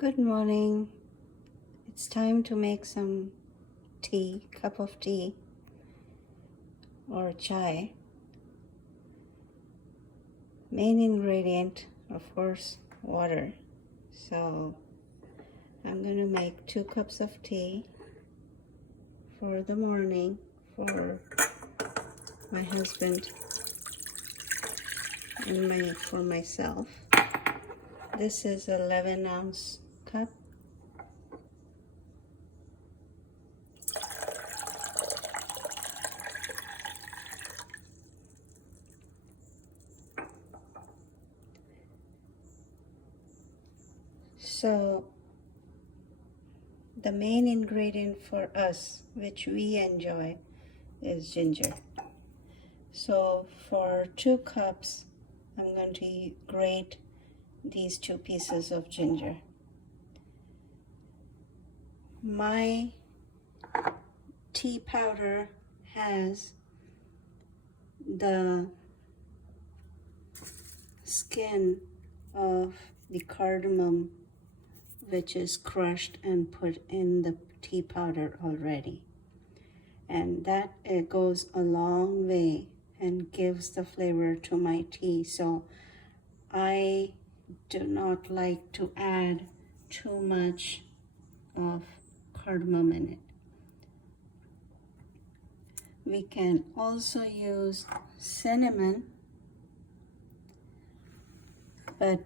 Good morning. It's time to make some tea, cup of tea or chai. Main ingredient, of course, water. So I'm going to make 2 cups of tea for the morning for my husband and for myself. This is an 11-ounce cup. So the main ingredient for us, which we enjoy, is ginger. So for 2 cups, I'm going to grate these 2 pieces of ginger. My tea powder has the skin of the cardamom, which is crushed and put in the tea powder already. And that it goes a long way and gives the flavor to my tea. So I do not like to add too much of cardamom in it. We can also use cinnamon, but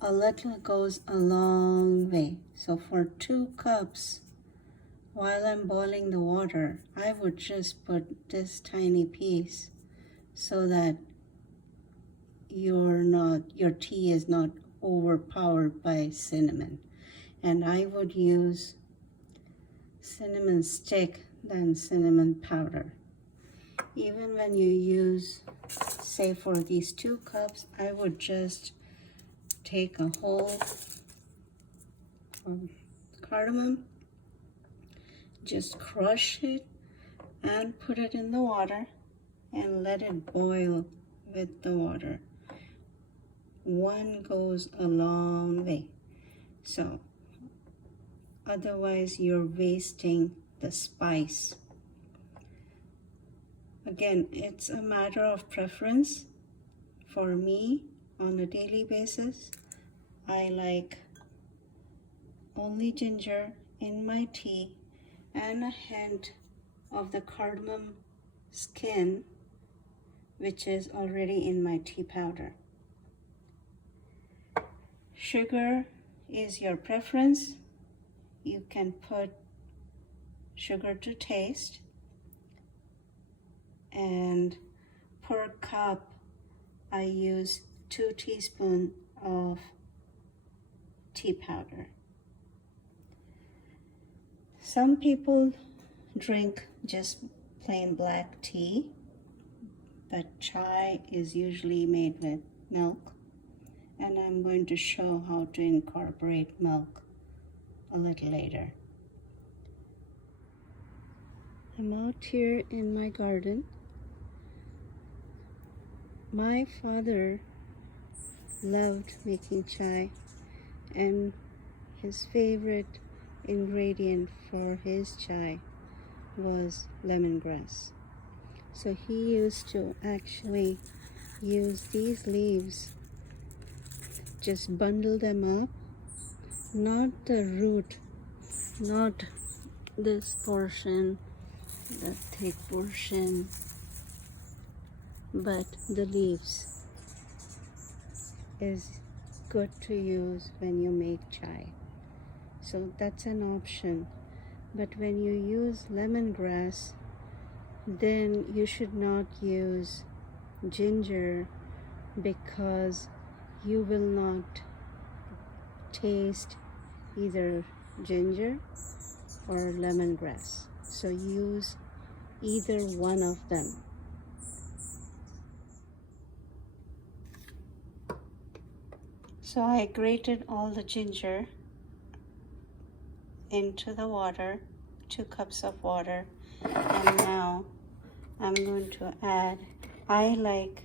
a little goes a long way. So for 2 cups, while I'm boiling the water, I would just put this tiny piece so that your tea is not overpowered by cinnamon. And I would use cinnamon stick than cinnamon powder. Even when you use, say for these 2 cups, I would just take a whole cardamom, just crush it and put it in the water and let it boil with the water. 1 goes a long way. So otherwise you're wasting the spice. Again, it's a matter of preference. For me, on a daily basis, I like only ginger in my tea and a hint of the cardamom skin, which is already in my tea powder. Sugar is your preference. You can put sugar to taste, and per cup I use 2 teaspoons of tea powder. Some people drink just plain black tea, but chai is usually made with milk, and I'm going to show how to incorporate milk a little later. I'm out here in my garden. My father loved making chai, and his favorite ingredient for his chai was lemongrass. So he used to actually use these leaves, just bundle them up, not the root, not this portion, the thick portion, but the leaves is good to use when you make chai. So that's an option. But when you use lemongrass, then you should not use ginger, because you will not taste either ginger or lemongrass. So use either one of them. So I grated all the ginger into the water, 2 cups of water, and now I'm going to add, I like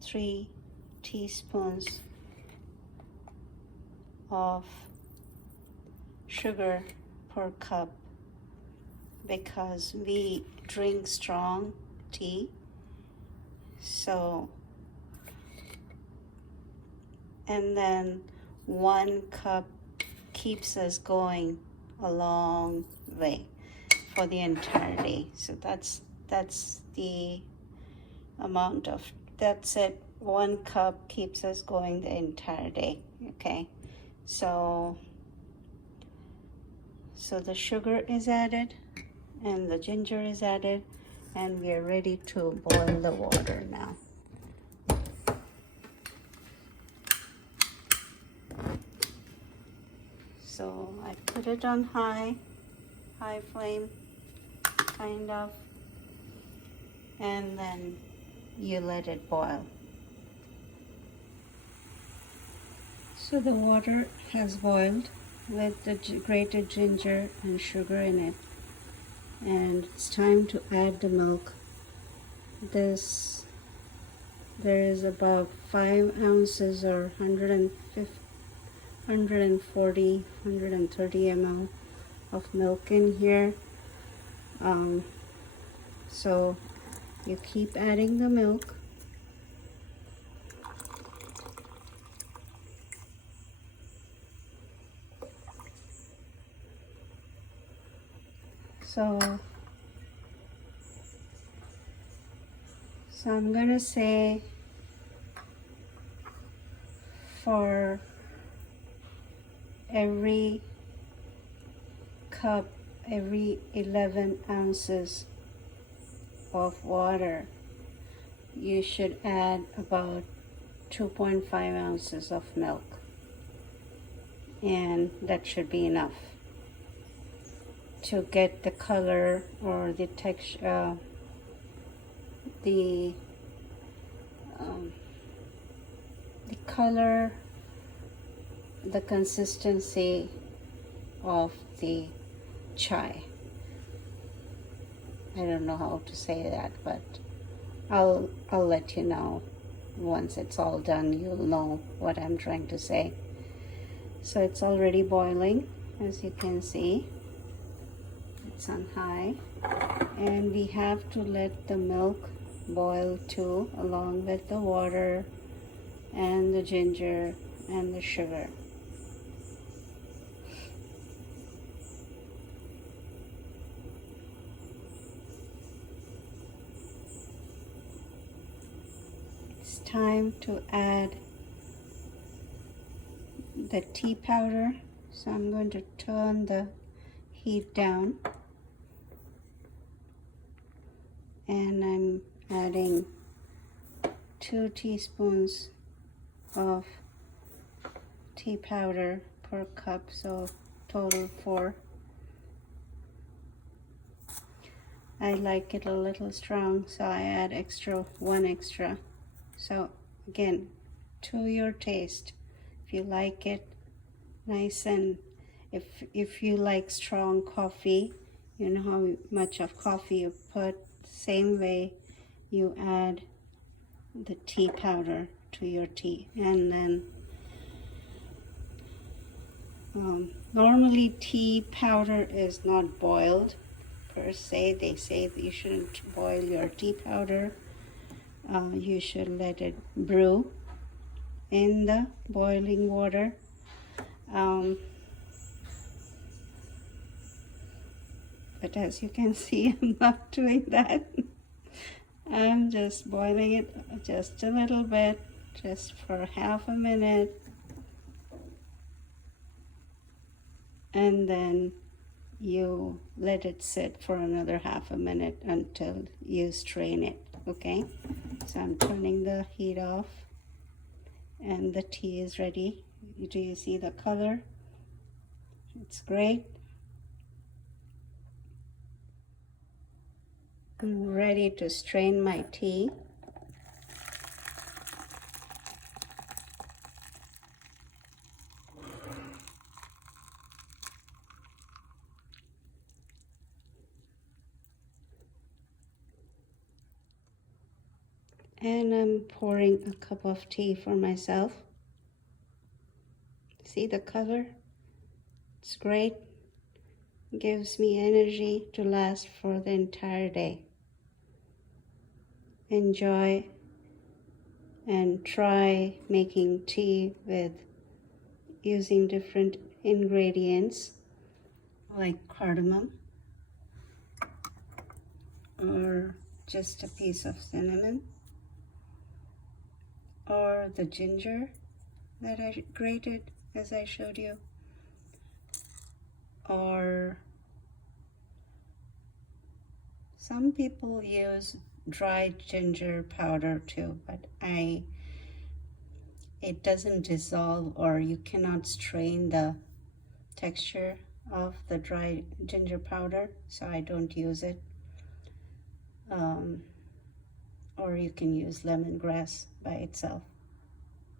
3 teaspoons of sugar per cup because we drink strong tea. So, and then 1 cup keeps us going a long way for the entire day. So that's the amount of, that's it. 1 cup keeps us going the entire day. Okay, so the sugar is added and the ginger is added, and we are ready to boil the water now. So I put it on high flame, kind of, and then you let it boil. So the water has boiled with the grated ginger and sugar in it, and it's time to add the milk. There is about 5 ounces or 150, 140, 130 ml of milk in here. So you keep adding the milk. So I'm gonna say for every cup, every 11 ounces of water, you should add about 2.5 ounces of milk, and that should be enough to get the color or the texture, the color, the consistency of the chai. I don't know how to say that, but I'll let you know once it's all done. You'll know what I'm trying to say. So it's already boiling, as you can see. It's on high, and we have to let the milk boil too, along with the water and the ginger and the sugar. It's time to add the tea powder, so I'm going to turn the heat down, and I'm adding 2 teaspoons of tea powder per cup, so total 4. I like it a little strong, so I add 1 extra. So again, to your taste. If you like it nice, and if you like strong coffee, you know how much of coffee you put, same way you add the tea powder to your tea. And then normally tea powder is not boiled per se. They say that you shouldn't boil your tea powder. You should let it brew in the boiling water. But as you can see, I'm not doing that. I'm just boiling it just a little bit, just for half a minute, and then you let it sit for another half a minute until you strain it. Okay, so I'm turning the heat off, and the tea is ready. Do you see the color? It's great. I'm ready to strain my tea. And I'm pouring a cup of tea for myself. See the color? It's great. Gives me energy to last for the entire day. Enjoy and try making tea with using different ingredients like cardamom or just a piece of cinnamon or the ginger that I grated as I showed you, or some people use dried ginger powder too, but it doesn't dissolve, or you cannot strain the texture of the dried ginger powder, so I don't use it. Or you can use lemongrass by itself.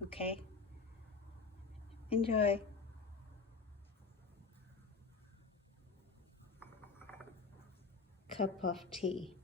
Okay? Enjoy. Cup of tea.